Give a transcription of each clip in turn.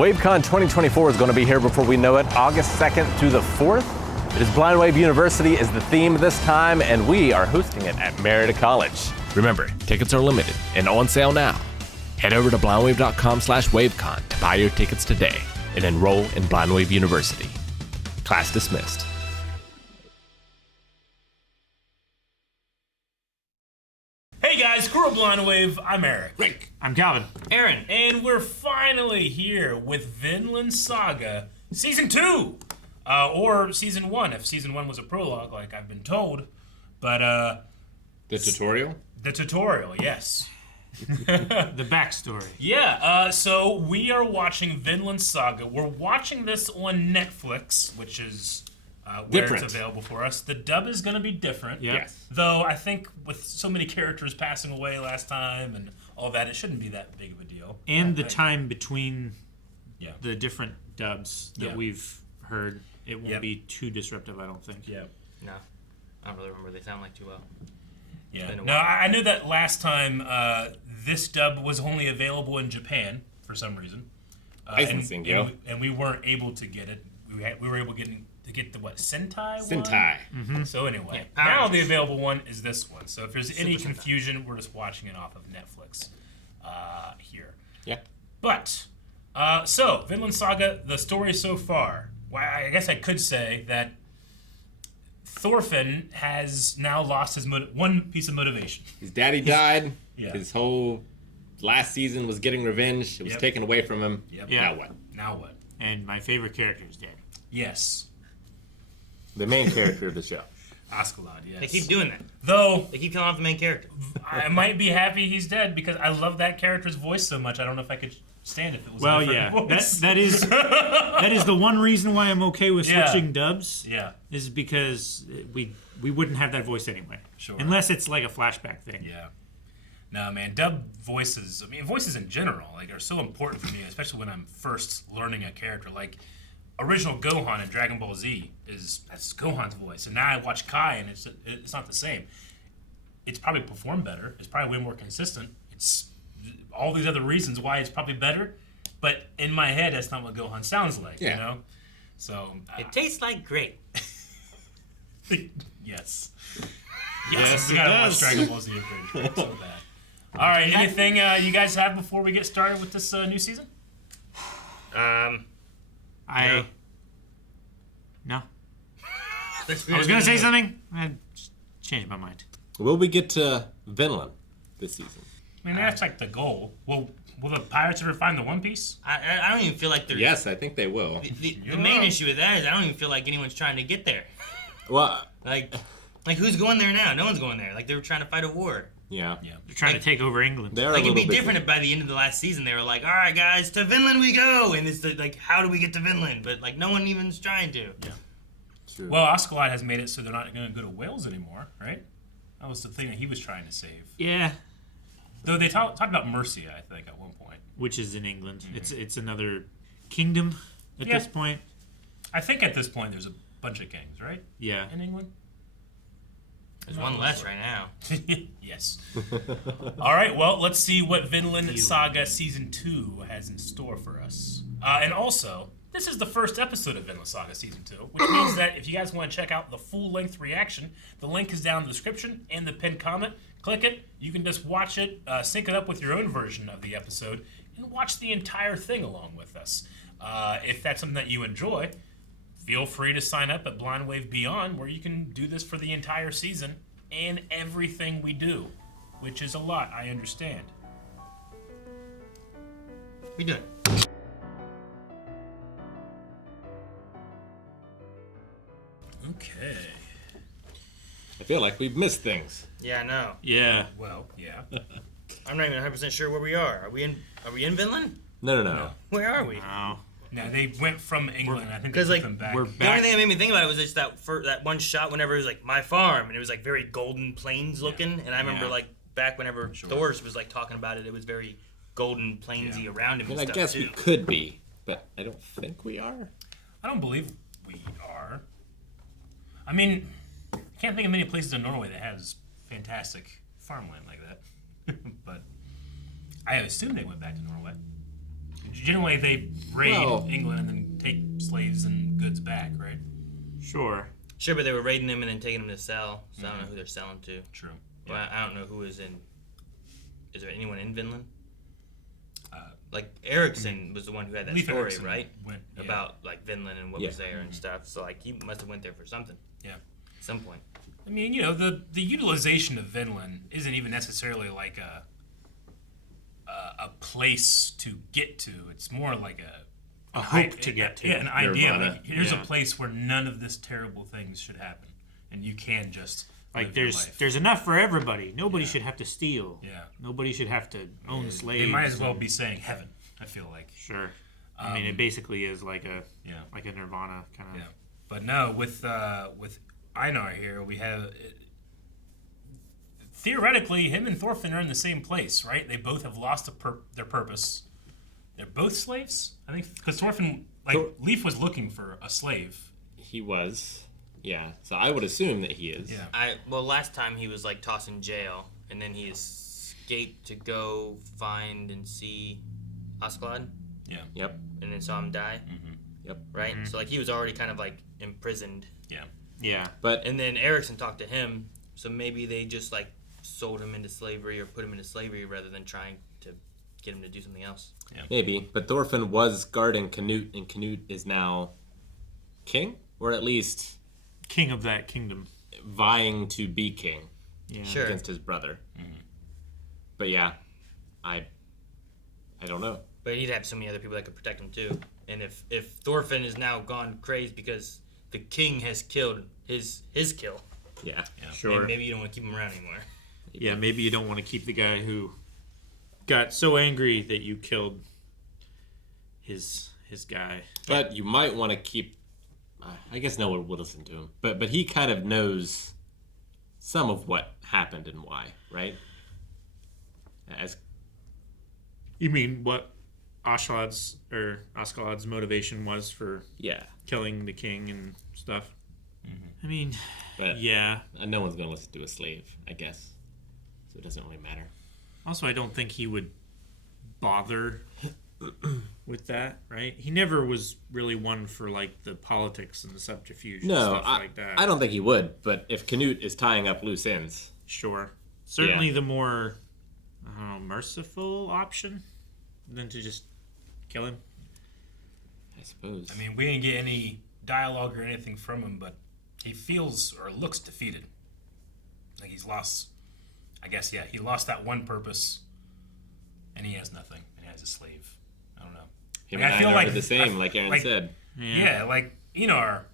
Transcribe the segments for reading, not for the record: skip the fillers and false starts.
WaveCon 2024 is going to be here before we know it, August 2nd through the 4th. It is Blind Wave University is the theme this time, and we are hosting it at Marietta College. Remember, tickets are limited and on sale now. Head over to blindwave.com/wavecon to buy your tickets today and enroll in Blind Wave University. Class dismissed. Hey guys, crew of Blind Wave, I'm Eric. Rick. I'm Calvin. Aaron. And we're finally here with Vinland Saga Season 2! Or Season 1, if Season 1 was a prologue, like I've been told. But, The tutorial? The tutorial, yes. The backstory. Yeah, so we are watching Vinland Saga. We're watching this on Netflix, which is where Different. it's available for us. The dub is going to be different. Yep. Yes. Though I think with so many characters passing away last time and all that, it shouldn't be that big of a deal. And the time between Yeah. the different dubs that Yeah. we've heard, it won't Yep. be too disruptive, I don't think. Yeah. No. I don't really remember they sound like too well. Yeah. been a No, while. I knew that last time this dub was only available in Japan for some reason. Licensing, yo. and we weren't able to get it. We were able to get the Sentai one? Sentai. So anyway, Yeah, now powers. the available one is this one. So if there's any Super Sentai. confusion, we're just watching it off of Netflix here. Yeah. But, so, Vinland Saga, the story so far. Well, I guess I could say that Thorfinn has now lost his one piece of motivation. His daddy died. Yeah. His whole last season was getting revenge. It was Yep. taken away from him. Yep. Yeah. Now what? Now what? And my favorite character is dead. Yes. The main character of the show. Askeladd, yes. They keep doing that. Though, They keep killing off the main character. I might be happy he's dead because I love that character's voice so much. I don't know if I could stand if it was Well, a different yeah, voice. that is the one reason why I'm okay with Yeah. switching dubs. Yeah. Is because we wouldn't have that voice anyway. Sure. Unless it's like a flashback thing. Yeah. No, man, dub voices, I mean, voices in general, like, are so important for me, especially when I'm first learning a character. Like, original Gohan in Dragon Ball Z that's Gohan's voice. And now I watch Kai, and it's not the same. It's probably performed better. It's probably way more consistent. It's all these other reasons why it's probably better. But in my head, that's not what Gohan sounds like, Yeah. you know? So, It tastes like grape. yes. Yes, we it gotta does. watch Dragon Ball Z Abridged. So bad. All right, anything you guys have before we get started with this new season? I no. Let's I was gonna say something. I just changed my mind. Will we get to Vinland this season? I mean, that's like the goal. Will the pirates ever find the One Piece? I don't even feel like they're. Yes, I think they will. The main issue with that is I don't even feel like anyone's trying to get there. Well, Like who's going there now? No one's going there. Like they were trying to fight a war. yeah. They're trying to take over England. They're Like a it'd little be bit different if by the end of the last season they were like, all right, guys, to Vinland we go, and it's like, how do we get to Vinland? But like no one even's trying to. Yeah. True. Well, Askeladd has made it so they're not going to go to Wales anymore, right? That was the thing that he was trying to save. Yeah, Though they talked about Mercia, I think, at one point. which is in England. It's another kingdom at Yeah. this point. I think at this point there's a bunch of kings, right? Yeah. In England? There's one less right now. Yes. All right, well, let's see what Vinland Saga Season 2 has in store for us. And also, this is the first episode of Vinland Saga Season 2, which means that if you guys want to check out the full-length reaction, the link is down in the description and the pinned comment. Click it. You can just watch it, sync it up with your own version of the episode, and watch the entire thing along with us. If that's something that you enjoy, feel free to sign up at Blind Wave Beyond, where you can do this for the entire season and everything we do, which is a lot, I understand. We do it. Okay. I feel like we've missed things. Yeah, I know. Yeah. Well, yeah. I'm not even 100% sure where we are. Are we in Vinland? No. Where are we? Wow. No, they went from England. I think they 'cause, took like, them back. We're The only back. thing that made me think about it was just that one shot whenever it was like my farm, and it was like very golden plains looking. And I remember Yeah. like back whenever Sure. Thor was like talking about it, it was very golden plainsy Yeah. around him. I mean, and I stuff guess too. we could be, but I don't think we are. I don't believe we are. I mean, I can't think of many places in Norway that has fantastic farmland like that. But I assume they went back to Norway. Generally, they raid Well- England and then take slaves and goods back, right? Sure. Sure, but they were raiding them and then taking them to sell. So I don't know who they're selling to. True. Well, I don't know who is in. Is there anyone in Vinland? Like Ericsson was the one who had that Leif story, Erikson right? went, yeah. About like Vinland and what Yeah. was there and stuff. So like he must have went there for something. Yeah. At some point. I mean, you know, the utilization of Vinland isn't even necessarily like a place to get to. It's more like A hope to get to. Yeah, an idea. Nirvana. Like, here's Yeah. a place where none of this terrible things should happen, and you can just Like live your there's life. there's enough for everybody. Nobody should have to steal. Yeah. Nobody should have to own slaves. They might as well be saying heaven. I feel like. Sure. I mean, it basically is like a Yeah. like a Nirvana kind of. Yeah, but no, with Einar here, we have theoretically him and Thorfinn are in the same place, right? They both have lost their purpose. They're both slaves, I think, because Thorfinn, Leif was looking for a slave. He was. Yeah. So I would assume that he is. Yeah. Well, last time he was like tossed in jail, and then he escaped to go find and see Askeladd, Yeah. Yep. and then saw him die. Yep. Right. So like he was already kind of like imprisoned, Yeah. Yeah. But and then Ericsson talked to him. So maybe they just like sold him into slavery or put him into slavery rather than trying to get him to do something else. maybe. But Thorfinn was guarding Canute, and Canute is now king, or at least King of that kingdom. vying to be king Yeah. Sure. against his brother. But yeah, I don't know. But he'd have so many other people that could protect him too. And if Thorfinn is now gone crazy because the king has killed his kill, Yeah. Sure. maybe you don't want to keep him around anymore. Yeah, maybe you don't want to keep the guy who got so angry that you killed his guy. But you might want to keep. I guess no one will listen to him. But he kind of knows some of what happened and why, right? As You mean what Askeladd's motivation was for yeah, killing the king and stuff? I mean, but yeah. no one's gonna listen to a slave, I guess. So it doesn't really matter. Also, I don't think he would bother with that, right? He never was really one for like the politics and the subterfuge and No, stuff like that. I don't think he would. But if Canute is tying up loose ends, Sure. Certainly Yeah. the more merciful option than to just kill him. I suppose. I mean, we didn't get any dialogue or anything from him, but he feels or looks defeated. Like he's lost. I guess he lost that one purpose, and he has nothing, and he has a slave. I don't know. him Like, and I feel Einar like- are the same, I- like Aaron like- said. Yeah, like Einar.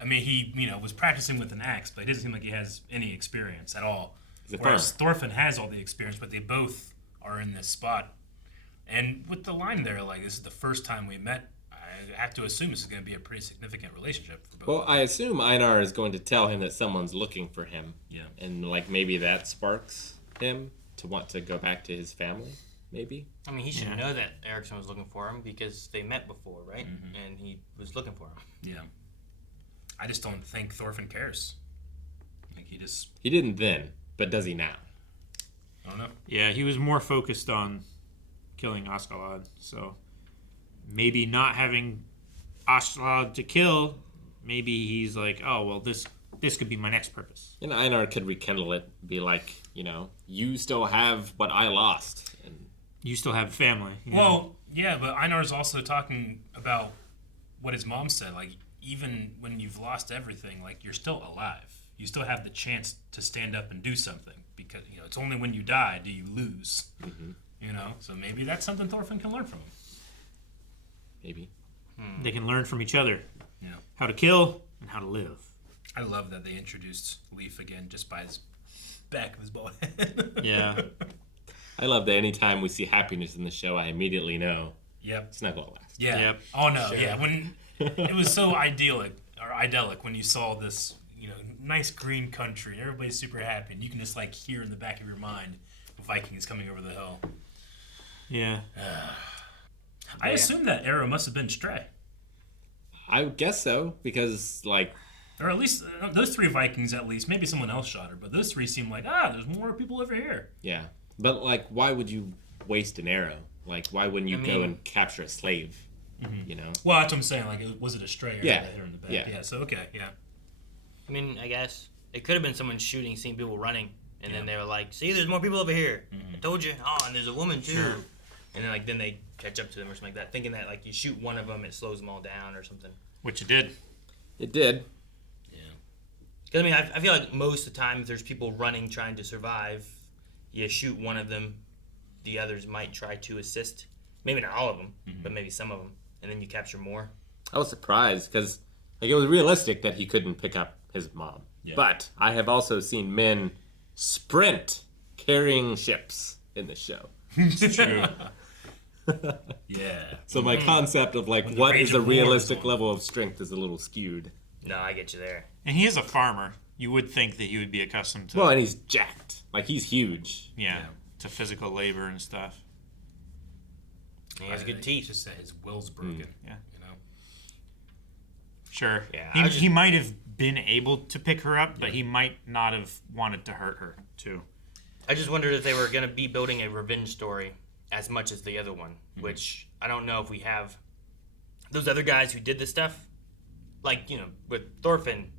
I mean, he was practicing with an axe, but it doesn't seem like he has any experience at all. He's a Whereas farmer. Thorfinn has all the experience, but they both are in this spot. And with the line there, like this is the first time we met, I have to assume this is going to be a pretty significant relationship for both. Well, I assume Einar is going to tell him that someone's looking for him. Yeah. And like maybe that sparks him to want to go back to his family. Maybe. I mean, he should Yeah. know that Ericsson was looking for him because they met before, right? And he was looking for him. Yeah. I just don't think Thorfinn cares. Like he just, He didn't then, but does he now? I don't know. Yeah, he was more focused on killing Askeladd, so maybe not having Askeladd to kill, maybe he's like, oh, well, this could be my next purpose. And Einar could rekindle it, be like, you still have what I lost. And You still have a family. you know? Well, yeah, but Einar's also talking about what his mom said. Like, even when you've lost everything, like, you're still alive. You still have the chance to stand up and do something because, it's only when you die do you lose. So maybe that's something Thorfinn can learn from him. maybe. They can learn from each other Yeah. how to kill and how to live. I love that they introduced Leif again just by his back of his bald head. Yeah. I love that anytime we see happiness in the show, I immediately know Yep. it's not going to last. Yeah. Yep. Oh no. Yeah. When it was so idyllic when you saw this, nice green country, and everybody's super happy, and you can just like hear in the back of your mind Vikings coming over the hill. Yeah. I assume that arrow must have been stray, I would guess so, because, like, or at least those three Vikings. At least maybe someone else shot her, but those three seem like there's more people over here. yeah. But, like, why would you waste an arrow? Like, why wouldn't you go and capture a slave? You know? Well, that's what I'm saying. Like, was it a stray or Yeah. did they hit her in the back? Yeah. Yeah. So okay. Yeah. I mean, I guess it could have been someone shooting, seeing people running, and then they were like, "See, there's more people over here. I told you. Oh, and there's a woman too." Sure. And then they catch up to them or something like that, thinking that like you shoot one of them, it slows them all down or something. Which it did. It did. Because I mean, I feel like most of the time, if there's people running trying to survive, you shoot one of them, the others might try to assist. Maybe not all of them, but maybe some of them, and then you capture more. I was surprised because like it was realistic that he couldn't pick up his mom. Yeah. But I have also seen men sprint carrying ships in the show. It's true. Yeah. So my concept of like When the what rage is a of war is realistic on. level of strength is a little skewed. No, I get you there. And he is a farmer. You would think that he would be accustomed to, Well, and he's jacked. Like he's huge. to physical labor and stuff. He has good It's teeth. just that his will's broken. Yeah. You know. Sure. Yeah, He, I just- he might have been able to pick her up, but he might not have wanted to hurt her, too. I just wondered if they were going to be building a revenge story as much as the other one, which I don't know if we have. Those other guys who did this stuff, like, you know, with Thorfinn,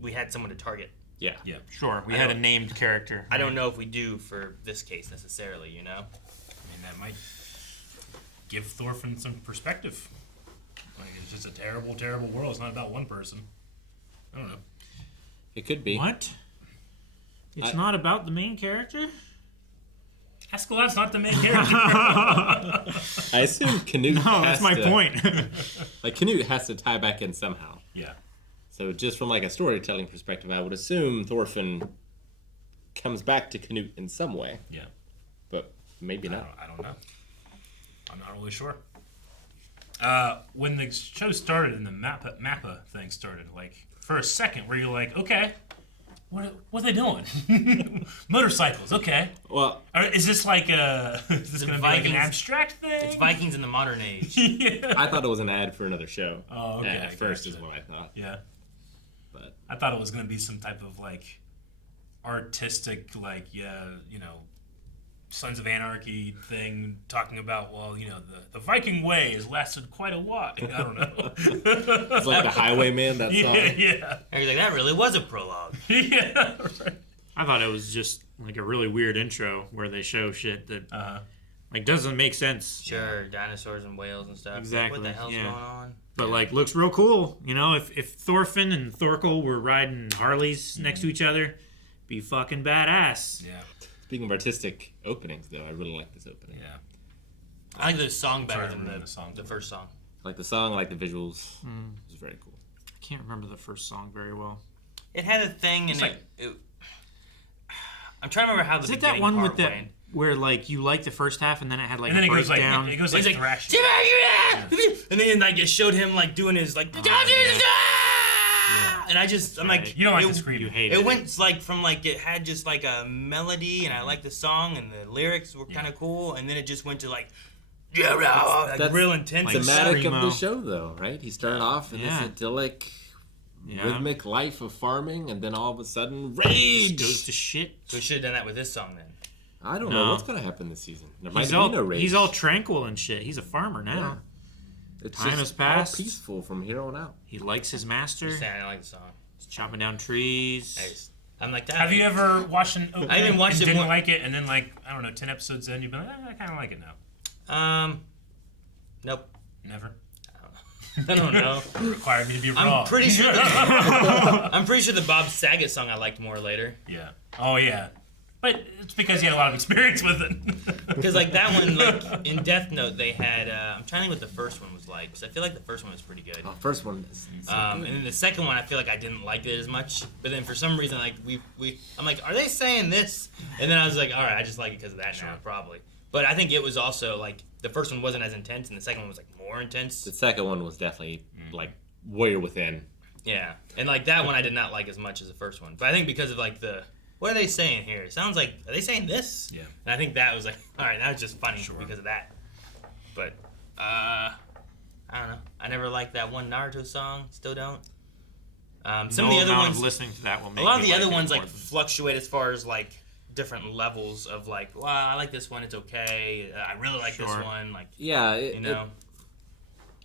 we had someone to target. Yeah. Yeah. Sure, we I had a don't- named character. I don't know if we do for this case necessarily, you know? I mean, that might give Thorfinn some perspective. Like, it's just a terrible, terrible world. It's not about one person. I don't know. It could be. What? It's I- not about the main character? Askeladd's not the main character. I assume Canute No, has that's my to, point. Like Canute has to tie back in somehow. Yeah. So just from like a storytelling perspective, I would assume Thorfinn comes back to Canute in some way, Yeah. but maybe not. I don't know. I'm not really sure. When the show started and the MAPPA thing started, like, for a second, where you're like, okay, what are they doing? Motorcycles, okay. Well, Is this like is this going to be like an Vikings. abstract thing? It's Vikings in the modern age. Yeah. I thought it was an ad for another show. Oh, okay. At first gotcha. is what I thought. Yeah. But I thought it was going to be some type of, like, artistic, like, you know, Sons of Anarchy thing, talking about, well, you know, the Viking way has lasted quite a while. I don't know. it's like the Highwayman, that song. Yeah. And you're like, that really was a prologue. Yeah. I thought it was just like a really weird intro where they show shit that like doesn't make sense. Sure, dinosaurs and whales and stuff. Exactly, What the hell's yeah. going on? But like looks real cool. You know, if Thorfinn and Thorkel were riding Harleys next to each other, be fucking badass. Yeah. Speaking of artistic openings, though, I really like this opening. Yeah. I like the song better Sorry to than ruin the the song. first song. I like the song, I like the visuals. It was very cool. I can't remember the first song very well. It had a thing, and like- it I'm trying to remember how the Is it beginning that one part with the went. where like you like the first half and then it had like And then a it goes like breakdown? it goes like He's like, thrashing. and then like it showed him like doing his like, and I'm like, You don't like it, the screaming. You hate It it. went like from like it had just like a melody, and I liked the song, and the lyrics were kind of cool, and then it just went to like, like That's real intense. like Thematic of the Screamo. show, though, right? He started off in Yeah. this idyllic, Yeah. rhythmic life of farming, and then all of a sudden, Just rage! goes to shit. So we should have done that with this song then. I don't No. know what's going to happen this season. There might He's be all no rage. he's all tranquil and shit. He's a farmer now. It's Time just has passed. all peaceful from here on out. He likes his master. Just saying, I like the song. He's chopping down trees. I'm like that. Have you ever watched an opening I even watched and it didn't one- like it, and then like I don't know, 10 episodes in, you've been like, I kind of like it now. Nope. Never. I don't know. Required me to be raw. I'm pretty sure. I'm pretty sure the Bob Saget song I liked more later. Yeah. Oh yeah. But it's because he had a lot of experience with it. Because like that one, like in Death Note, they had. I'm trying to think what the first one was like. Because I feel like the first one was pretty good. Oh, first one is so And good. then the second one, I feel like I didn't like it as much. But then for some reason, like I'm like, are they saying this? And then I was like, all right, I just like it because of that now, probably. But I think it was also like the first one wasn't as intense, and the second one was like more intense. The second one was definitely like Warrior Within. Yeah, and like that one I did not like as much as the first one. But I think because of like what are they saying here? It sounds like, are they saying this? Yeah. And I think that was like, all right, that was just funny because of that. But I don't know. I never liked that one Naruto song. Still don't. Some No of the other amount ones, of listening to that will make a lot of me the like other it ones more like than- fluctuate as far as like different levels of like, well, I like this one, it's okay. I really like this one, like Yeah, you know.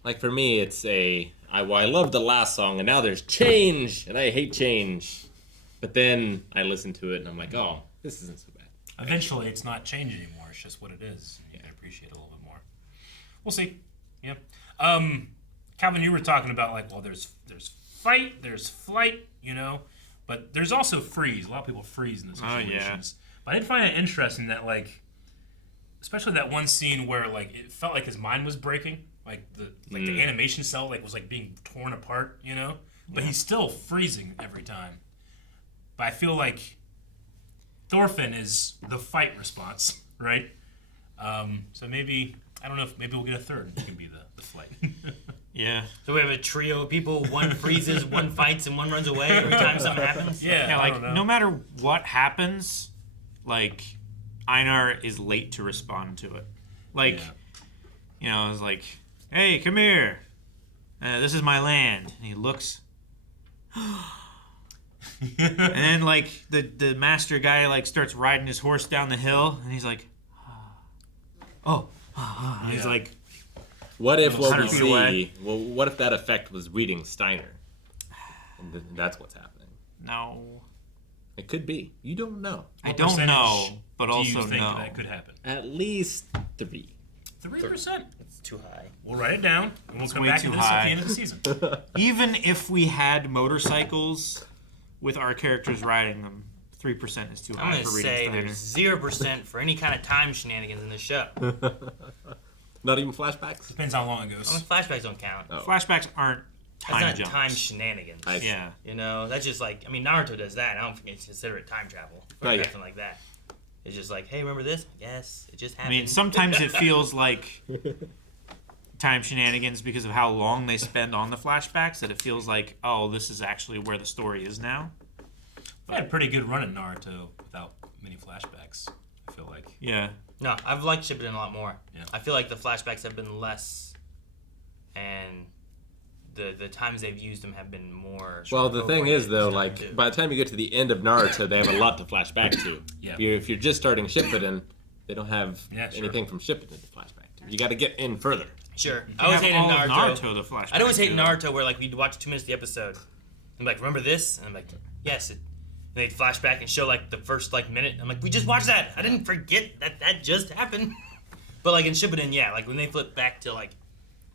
Like for me, it's I love the last song, and now there's change, and I hate change. But then I listen to it, and I'm like, oh, this isn't so bad. Eventually, it's not change anymore. It's just what it is. You can appreciate it a little bit more. We'll see. Yeah. Calvin, you were talking about like, well, there's fight, there's flight, you know, but there's also freeze. A lot of people freeze in those situations. But I did find it interesting that like, especially that one scene where like it felt like his mind was breaking. Like the animation cell like was like being torn apart, you know? But he's still freezing every time. But I feel like Thorfinn is the fight response, right? So maybe I don't know if maybe we'll get a third. It can be the flight. Yeah. So we have a trio of people, one freezes, one fights, and one runs away every time something happens? Yeah, like I don't know. no matter what happens, like Einar is late to respond to it. Like, you know, it's like, hey, come here. This is my land. And he looks. And then, like, the master guy, like, starts riding his horse down the hill. And he's like, and he's like, What if what we 100 feet away. see? Well, what if that effect was reading Steiner, and that's what's happening? no. It could be. You don't know. I don't know, but Do also you think no. that could happen? At least 3. 3%. It's too high. We'll write it down, and we'll come way back to too this at high. the end of the season. Even if we had motorcycles with our characters riding them, 3% is too I'm high gonna for reading say Steiner. there's 0% for any kind of time shenanigans in this show. Not even flashbacks. Depends how long it goes. I mean, flashbacks don't count. Oh. Flashbacks aren't That's time not jumps. time shenanigans. I see. Yeah. You know, that's just like, I mean, Naruto does that. I don't think it's consider it time travel or Oh, yeah. anything like that. It's just like, hey, remember this? Yes, it just I happened. mean, sometimes it feels like time shenanigans because of how long they spend on the flashbacks, that it feels like, oh, this is actually where the story is now. I had a pretty good run at Naruto without many flashbacks, I feel like. Yeah. No, I've liked Shippuden a lot more. Yeah. I feel like the flashbacks have been less, and the times they've used them have been more. Well, the thing is, though, Stuff like to do. by the time you get to the end of Naruto, they have a lot to flash back to. Yeah. If you're just starting Shippuden, they don't have Yeah, sure. anything from Shippuden to flashback to. You got to get in further. Sure, You I always have hated all of Naruto. the flashbacks. I'd always hate too. Naruto where like we'd watch 2 minutes of the episode. I'm like, remember this? And I'm like, yes. And they'd flash back and show like the first like minute. I'm like, we just watched that. I didn't forget that just happened. But like in Shippuden, yeah, like when they flip back to like,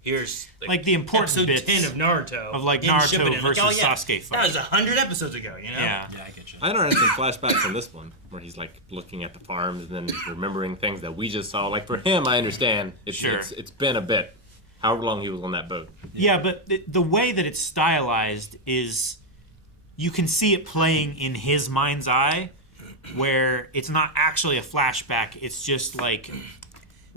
here's Like, the important episode bits 10 of Naruto. of, like, in Naruto Shippuden. versus like, oh, yeah, Sasuke fight. That was 100 episodes ago, you know? Yeah. Yeah, I get you. I know some flashbacks in this one where he's like looking at the farms and then remembering things that we just saw. Like for him, I understand. Sure. It's been a bit. However long he was on that boat. Yeah, but the way that it's stylized is you can see it playing in his mind's eye, where it's not actually a flashback. It's just like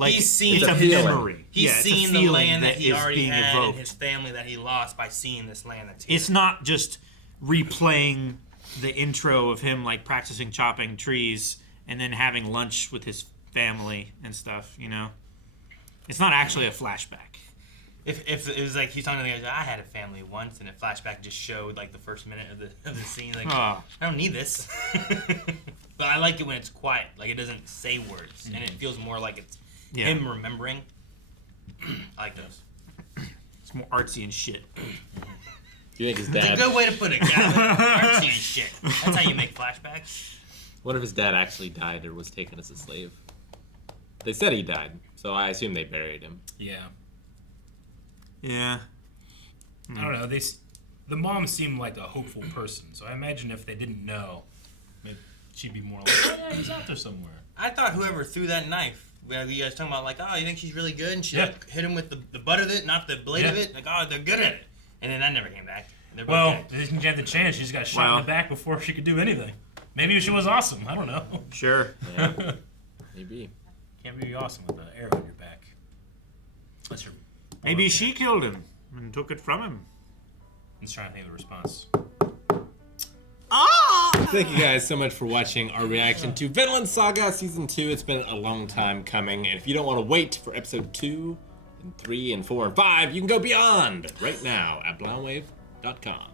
He's seen it's a feeling. memory. He's Yeah, it's a seen the feeling land that he is already being had evoked. and his family that he lost by seeing this land that's here. It's not just replaying the intro of him like practicing chopping trees and then having lunch with his family and stuff. You know, it's not actually a flashback. If it was like he's talking to the guy, I had a family once, and a flashback just showed like the first minute of the scene. Like, Ah. I don't need this. But I like it when it's quiet, like it doesn't say words, and it feels more like it's Yeah. him remembering. I like those. It's more artsy and shit. Do you think his It's a dad? good way to put it, Gavin. Artsy and shit. That's how you make flashbacks. What if his dad actually died or was taken as a slave? They said he died, so I assume they buried him. Yeah. Yeah. I don't know. The mom seemed like a hopeful person, so I imagine if they didn't know, maybe she'd be more like, oh, yeah, he's out there somewhere. I thought whoever threw that knife, you guys talking about like, oh, you think she's really good? And she Yeah. like, hit him with the butt of it, not the blade of Yeah. it. Like, oh, they're good at it. And then that never came back. They're both Well, dead. they didn't get the chance. She just got shot in Well. the back before she could do anything. Maybe she was awesome. I don't know. Sure. Yeah, maybe. Can't be awesome with an arrow in your back. That's your. Maybe she killed him and took it from him. I'm just trying to think of the response. Thank you guys so much for watching our reaction to Vinland Saga Season 2. It's been a long time coming, and if you don't want to wait for Episode 2, and 3, and 4, and 5, you can go beyond right now at blindwave.com.